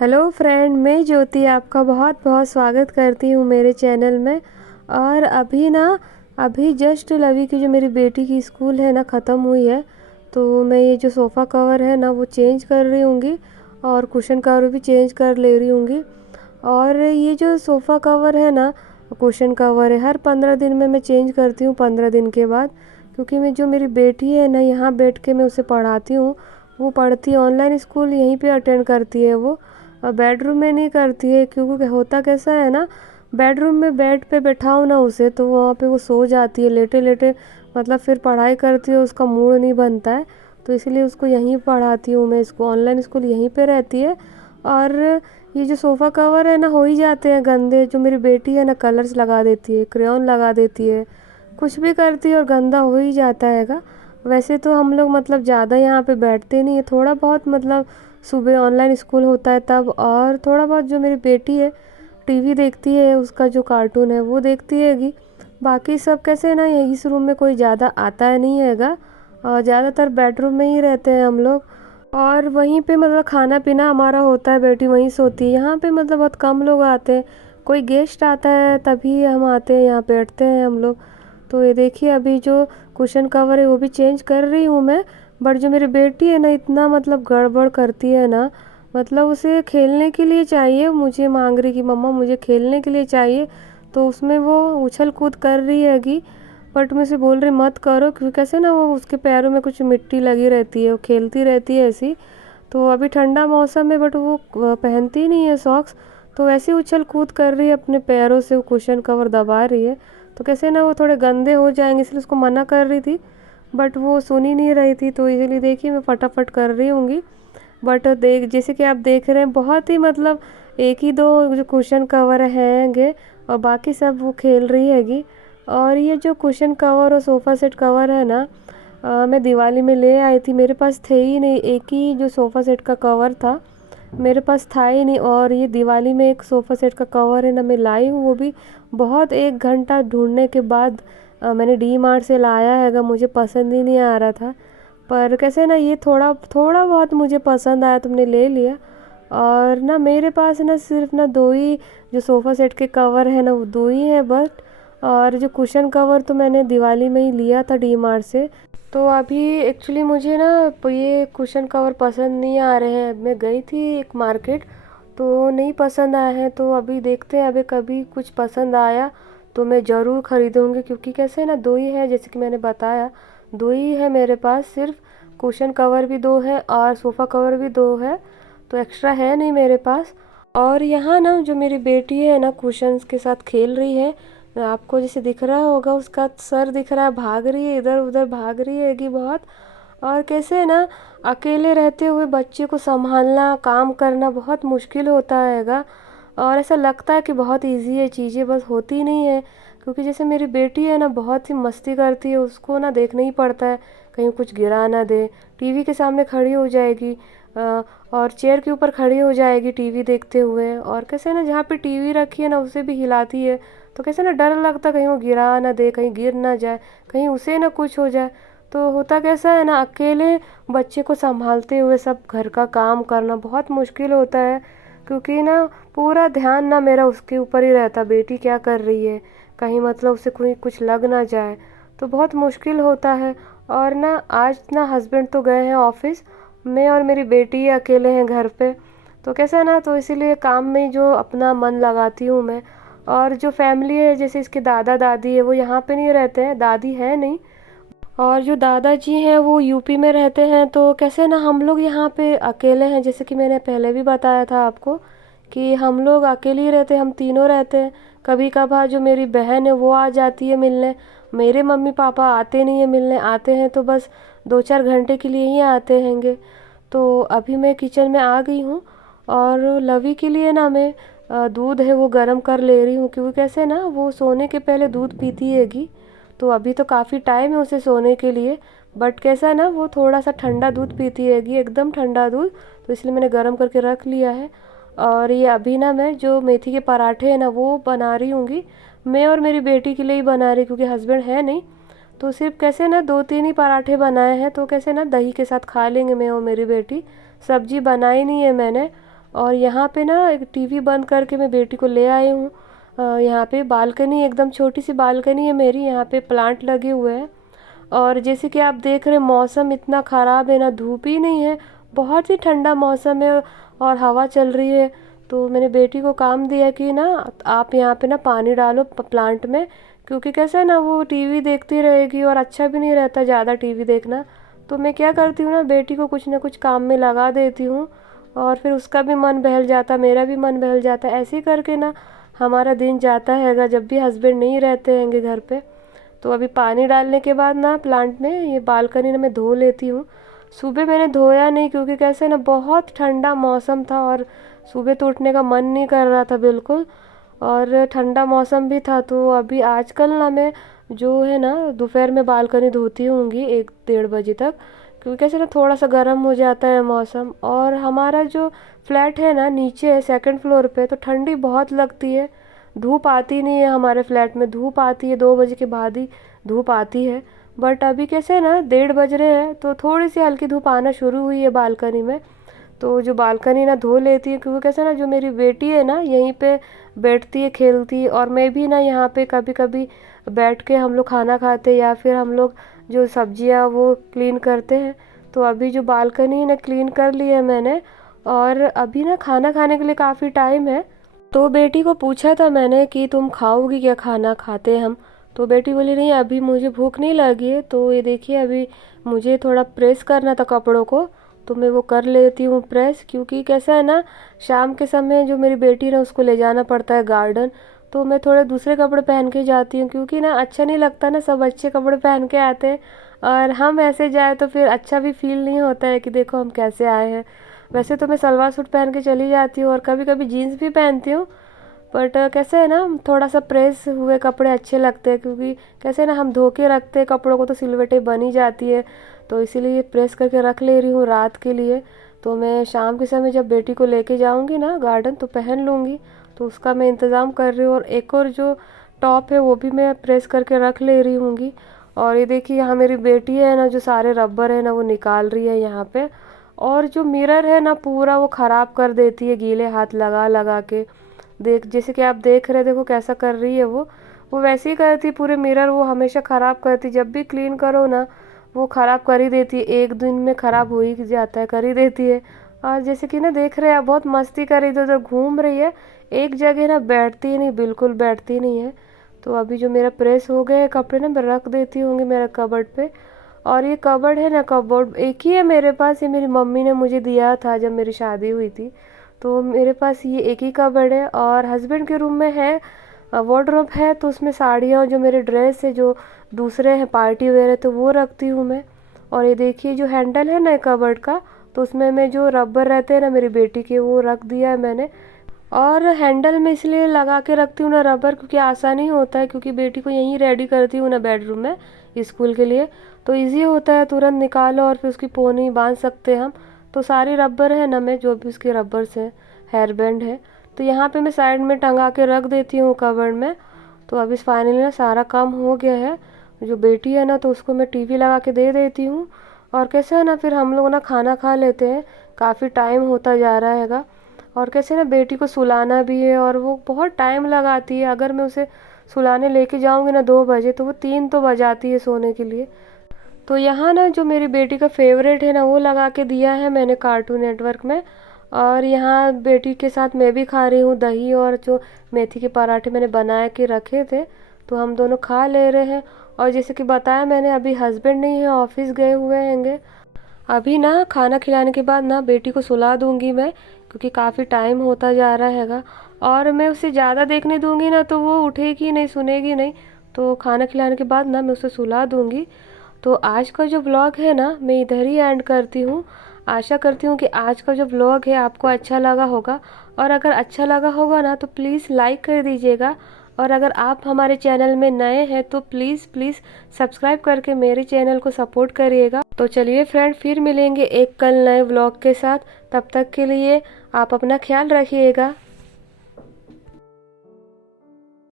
Hello friend, मैं ज्योति आपका बहुत बहुत स्वागत करती हूँ मेरे चैनल में। और अभी जस्ट लवी की जो मेरी बेटी की स्कूल है ना ख़त्म हुई है, तो मैं ये जो सोफ़ा कवर है ना वो चेंज कर रही हूँगी और कुशन कवर भी चेंज कर ले रही हूँगी। और ये जो सोफ़ा कवर है ना, कुशन कवर है, हर 15 दिन में मैं चेंज करती हूँ, 15 दिन के बाद। क्योंकि मैं जो मेरी बेटी है ना, यहाँ बैठ के मैं उसे पढ़ाती हूँ। वो पढ़ती है ऑनलाइन स्कूल, यहीं पे अटेंड करती है वो, और बेडरूम में नहीं करती है। क्योंकि होता कैसा है ना, बेडरूम में बेड पे बैठाओ ना उसे तो वहाँ पे वो सो जाती है लेटे लेटे, मतलब फिर पढ़ाई करती है, उसका मूड नहीं बनता है। तो इसलिए उसको यहीं पढ़ाती हूँ मैं, इसको ऑनलाइन स्कूल यहीं पे रहती है। और ये जो सोफ़ा कवर है ना, हो ही जाते हैं गंदे। जो मेरी बेटी है ना, कलर्स लगा देती है, क्रेयॉन लगा देती है, कुछ भी करती है और गंदा हो ही जाता हैगा। वैसे तो हम लोग मतलब ज़्यादा यहाँ पे बैठते नहीं है, थोड़ा बहुत मतलब सुबह ऑनलाइन स्कूल होता है तब, और थोड़ा बहुत जो मेरी बेटी है टीवी देखती है, उसका जो कार्टून है वो देखती हैगी। बाकी सब कैसे ना, ये इस रूम में कोई ज़्यादा आता है नहीं हैगा, और ज़्यादातर बेडरूम में ही रहते हैं हम लोग। और वहीं पे मतलब खाना पीना हमारा होता है, बेटी वहीं सोती है। यहाँ पे मतलब बहुत कम लोग आते हैं, कोई गेस्ट आता है तभी हम आते हैं, यहाँ बैठते हैं हम लोग। तो ये देखिए, अभी जो कुशन कवर है वो भी चेंज कर रही हूँ मैं। बट जो मेरी बेटी है ना, इतना मतलब गड़बड़ करती है ना, मतलब उसे खेलने के लिए चाहिए, मुझे मांग रही कि मम्मा मुझे खेलने के लिए चाहिए। तो उसमें वो उछल कूद कर रही हैगी। बट मैं उसे बोल रही मत करो, क्योंकि कैसे ना वो उसके पैरों में कुछ मिट्टी लगी रहती है, वो खेलती रहती है ऐसी। तो अभी ठंडा मौसम है, बट वो पहनती नहीं है सॉक्स। तो ऐसे उछल कूद कर रही है, अपने पैरों से वो कुशन कवर दबा रही है। तो कैसे ना वो थोड़े गंदे हो जाएंगे, इसलिए उसको मना कर रही थी, बट वो सुन ही नहीं रही थी। तो इसीलिए देखिए मैं फटाफट कर रही हूँगी। बट देख, जैसे कि आप देख रहे हैं, बहुत ही मतलब एक ही दो जो कुशन कवर हैंगे, और बाकी सब वो खेल रही हैगी। और ये जो कुशन कवर और सोफ़ा सेट कवर है ना, मैं दिवाली में ले आई थी, मेरे पास थे ही नहीं, एक ही जो सोफ़ा सेट का कवर था मेरे पास था ही नहीं। और ये दिवाली में एक सोफ़ा सेट का कवर है ना, मैं लाई हूँ, वो भी बहुत 1 घंटा ढूंढने के बाद मैंने डी मार्ट से लाया हैगा। मुझे पसंद ही नहीं आ रहा था, पर कैसे ना ये थोड़ा थोड़ा बहुत मुझे पसंद आया, तुमने ले लिया। और ना मेरे पास ना सिर्फ ना दो ही जो सोफ़ा सेट के कवर है ना, वो दो ही है बस। और जो कुशन कवर तो मैंने दिवाली में ही लिया था डी मार्ट से। तो अभी एक्चुअली मुझे ना ये कुशन कवर पसंद नहीं आ रहे हैं। मैं गई थी एक मार्केट, तो नहीं पसंद आए हैं। तो अभी देखते हैं, अभी कभी कुछ पसंद आया तो मैं ज़रूर ख़रीदूँगी। क्योंकि कैसे ना दो ही है, जैसे कि मैंने बताया, दो ही है मेरे पास सिर्फ। कुशन कवर भी दो है और सोफ़ा कवर भी दो है, तो एक्स्ट्रा है नहीं मेरे पास। और यहाँ ना जो मेरी बेटी है ना, कुशन्स के साथ खेल रही है। आपको जैसे दिख रहा होगा, उसका सर दिख रहा है, भाग रही है, इधर उधर भाग रही हैगी बहुत। और कैसे ना अकेले रहते हुए बच्चे को संभालना, काम करना बहुत मुश्किल होता हैगा। और ऐसा लगता है कि बहुत इजी है चीज़ें, बस होती नहीं है। क्योंकि जैसे मेरी बेटी है ना, बहुत ही मस्ती करती है, उसको ना देखना ही पड़ता है कहीं कुछ गिरा ना दे। टीवी के सामने खड़ी हो जाएगी, और चेयर के ऊपर खड़ी हो जाएगी टीवी देखते हुए। और कैसे ना जहाँ पे टीवी रखी है ना, उसे भी हिलाती है। तो कैसे ना डर लगता कहीं वो गिरा ना दे, कहीं गिर ना जाए, कहीं उसे ना कुछ हो जाए। तो होता कैसा है ना, अकेले बच्चे को संभालते हुए सब घर का काम करना बहुत मुश्किल होता है। क्योंकि ना पूरा ध्यान ना मेरा उसके ऊपर ही रहता, बेटी क्या कर रही है, कहीं मतलब उसे कोई कुछ लग ना जाए, तो बहुत मुश्किल होता है। और ना आज ना हस्बैंड तो गए हैं ऑफिस, मैं और मेरी बेटी ही अकेले हैं घर पे। तो कैसा है ना, तो इसीलिए काम में जो अपना मन लगाती हूँ मैं। और जो फैमिली है, जैसे इसके दादा दादी है, वो यहाँ पे नहीं रहते हैं, दादी है नहीं। और जो दादाजी हैं वो यूपी में रहते हैं। तो कैसे ना हम लोग यहाँ पे अकेले हैं, जैसे कि मैंने पहले भी बताया था आपको कि हम लोग अकेले ही रहते हैं, हम तीनों रहते हैं। कभी कभार जो मेरी बहन है वो आ जाती है मिलने, मेरे मम्मी पापा आते नहीं है मिलने, आते हैं तो बस 2-4 घंटे के लिए ही आते हैंगे। तो अभी मैं किचन में आ गई हूँ, और लवी के लिए ना मैं दूध है वो गर्म कर ले रही हूँ। क्योंकि कैसे ना वो सोने के पहले दूध पीती हैगी। तो अभी तो काफ़ी टाइम है उसे सोने के लिए, बट कैसा ना वो थोड़ा सा ठंडा दूध पीती हैगी, एकदम ठंडा दूध। तो इसलिए मैंने गर्म करके रख लिया है। और ये अभी ना मैं जो मेथी के पराठे हैं ना वो बना रही हूँगी, मैं और मेरी बेटी के लिए ही बना रही, क्योंकि हस्बैंड है नहीं। तो सिर्फ कैसे ना 2-3 ही पराठे बनाए हैं, तो कैसे ना दही के साथ खा लेंगे मैं और मेरी बेटी। सब्जी बनाई नहीं है मैंने। और यहाँ पे ना एक टीवी बंद करके मैं बेटी को ले आई हूँ। यहाँ पे बालकनी, एकदम छोटी सी बालकनी है मेरी, यहाँ पे प्लांट लगे हुए हैं। और जैसे कि आप देख रहे हैं मौसम इतना ख़राब है ना, धूप ही नहीं है, बहुत ही ठंडा मौसम है और हवा चल रही है। तो मैंने बेटी को काम दिया कि ना आप यहाँ पे ना पानी डालो प्लांट में, क्योंकि कैसा है ना वो टीवी देखती रहेगी और अच्छा भी नहीं रहता ज़्यादा टीवी देखना। तो मैं क्या करती हूँ ना, बेटी को कुछ ना कुछ काम में लगा देती हूँ और फिर उसका भी मन बहल जाता, मेरा भी मन बहल जाता। ऐसे ही करके ना हमारा दिन जाता हैगा जब भी हस्बैंड नहीं रहते हैंगे घर पे। तो अभी पानी डालने के बाद ना प्लांट में ये बालकनी ना मैं धो लेती हूँ। सुबह मैंने धोया नहीं क्योंकि कैसे ना बहुत ठंडा मौसम था और सुबह तो उठने का मन नहीं कर रहा था बिल्कुल, और ठंडा मौसम भी था। तो अभी आजकल ना मैं जो है ना दोपहर में बालकनी धोती होंगी 1-1:30 बजे तक, क्योंकि कैसे ना थोड़ा सा गर्म हो जाता है मौसम। और हमारा जो फ्लैट है ना नीचे है, सेकंड फ्लोर पे, तो ठंडी बहुत लगती है, धूप आती नहीं है हमारे फ्लैट में। धूप आती है 2 बजे के बाद ही धूप आती है, बट अभी कैसे ना 1:30 बज रहे हैं तो थोड़ी सी हल्की धूप आना शुरू हुई है बालकनी में। तो जो बालकनी ना धो लेती है, क्योंकि कैसे ना जो मेरी बेटी है ना यहीं पे बैठती है, खेलती है, और मैं भी ना यहाँ पे कभी कभी बैठ के हम लोग खाना खाते या फिर हम लोग जो सब्जियाँ वो क्लीन करते हैं। तो अभी जो बालकनी ना क्लीन कर ली है मैंने, और अभी ना खाना खाने के लिए काफ़ी टाइम है। तो बेटी को पूछा था मैंने कि तुम खाओगी क्या, खाना खाते हम? तो बेटी बोली नहीं अभी मुझे भूख नहीं लगी है। तो ये देखिए अभी मुझे थोड़ा प्रेस करना था कपड़ों को, तो मैं वो कर लेती हूँ प्रेस, क्योंकि कैसा है ना शाम के समय जो मेरी बेटी है ना उसको ले जाना पड़ता है गार्डन। तो मैं थोड़े दूसरे कपड़े पहन के जाती हूँ, क्योंकि ना अच्छा नहीं लगता ना सब अच्छे कपड़े पहन के आते हैं और हम ऐसे जाए तो फिर अच्छा भी फील नहीं होता है कि देखो हम कैसे आए हैं। वैसे तो मैं सलवार सूट पहन के चली जाती हूँ और कभी कभी जीन्स भी पहनती हूँ, बट कैसे है ना थोड़ा सा प्रेस हुए कपड़े अच्छे लगते हैं, क्योंकि कैसे ना हम धो के रखते हैं कपड़ों को तो सिलवटें बनी जाती है। तो इसीलिए प्रेस करके रख ले रही हूँ रात के लिए। तो मैं शाम के समय जब बेटी को लेके जाऊँगी ना गार्डन तो पहन लूँगी, तो उसका मैं इंतज़ाम कर रही हूँ। और एक और जो टॉप है वो भी मैं प्रेस करके रख ले रही हूँगी। और ये देखिए यहाँ मेरी बेटी है ना जो सारे रबर है ना वो निकाल रही है यहाँ पे, और जो मिरर है ना पूरा वो ख़राब कर देती है गीले हाथ लगा लगा के। देख जैसे कि आप देख रहे, देखो कैसा कर रही है वो वैसे ही करती पूरे मिरर, वो हमेशा ख़राब करती, जब भी क्लीन करो ना वो ख़राब कर ही देती है, एक दिन में ख़राब हो ही जाता है, कर ही देती है। और जैसे कि ना देख रहे हैं आप बहुत मस्ती कर रही, इधर उधर घूम रही है, एक जगह ना बैठती ही नहीं, बिल्कुल बैठती नहीं है। तो अभी जो मेरा प्रेस हो गए कपड़े ना मैं रख देती होंगी मेरा कबर्ड पे। और ये कबर्ड है ना, कबर्ड एक ही है मेरे पास, ये मेरी मम्मी ने मुझे दिया था जब मेरी शादी हुई थी। तो मेरे पास ये एक ही कबर्ड है, और हस्बैंड के रूम में है वार्डरोब है, तो उसमें साड़ियाँ जो मेरे ड्रेस है जो दूसरे हैं पार्टी वेयर है तो वो रखती हूँ मैं। और ये देखिए जो हैंडल है ना कबर्ड का, तो उसमें मैं जो रबर रहते हैं ना मेरी बेटी के वो रख दिया है मैंने। और हैंडल में इसलिए लगा के रखती हूँ ना रबर, क्योंकि आसानी होता है, क्योंकि बेटी को यहीं रेडी करती हूँ ना बेडरूम में स्कूल के लिए, तो इजी होता है, तुरंत निकालो और फिर उसकी पोनी बांध सकते हैं हम। तो सारी रबर है ना मैं जो भी उसके रबर से हेयर बैंड है तो यहाँ पे मैं साइड में टंगा के रख देती हूँ कबर्ड में। तो अभी फाइनली ना सारा काम हो गया है। जो बेटी है ना तो उसको मैं टीवी लगा के दे देती हूँ, और कैसे है ना फिर हम लोग ना खाना खा लेते हैं, काफ़ी टाइम होता जा रहा हैगा। और कैसे ना बेटी को सुलाना भी है और वो बहुत टाइम लगाती है, अगर मैं उसे सुलाने लेके जाऊंगी ना 2 बजे तो वो 3 तो बजाती है सोने के लिए। तो यहाँ ना जो मेरी बेटी का फेवरेट है ना वो लगा के दिया है मैंने कार्टून नेटवर्क में, और यहाँ बेटी के साथ मैं भी खा रही हूँ दही, और जो मेथी के पराठे मैंने बना के रखे थे तो हम दोनों खा ले रहे हैं। और जैसे कि बताया मैंने अभी हस्बैंड नहीं है, ऑफिस गए हुए हैंगे। अभी ना खाना खिलाने के बाद ना बेटी को सुला दूंगी मैं, क्योंकि काफ़ी टाइम होता जा रहा हैगा, और मैं उसे ज़्यादा देखने दूंगी ना तो वो उठेगी नहीं, सुनेगी नहीं। तो खाना खिलाने के बाद ना मैं उसे सुला दूंगी। तो आज का जो व्लॉग है ना मैं इधर ही एंड करती हूँ। आशा करती हूँ कि आज का जो व्लॉग है आपको अच्छा लगा होगा, और अगर अच्छा लगा होगा ना तो प्लीज़ लाइक कर दीजिएगा। और अगर आप हमारे चैनल में नए हैं तो प्लीज़ प्लीज़ सब्सक्राइब करके मेरे चैनल को सपोर्ट करिएगा। तो चलिए फ्रेंड, फिर मिलेंगे एक कल नए व्लॉग के साथ, तब तक के लिए आप अपना ख्याल रखिएगा।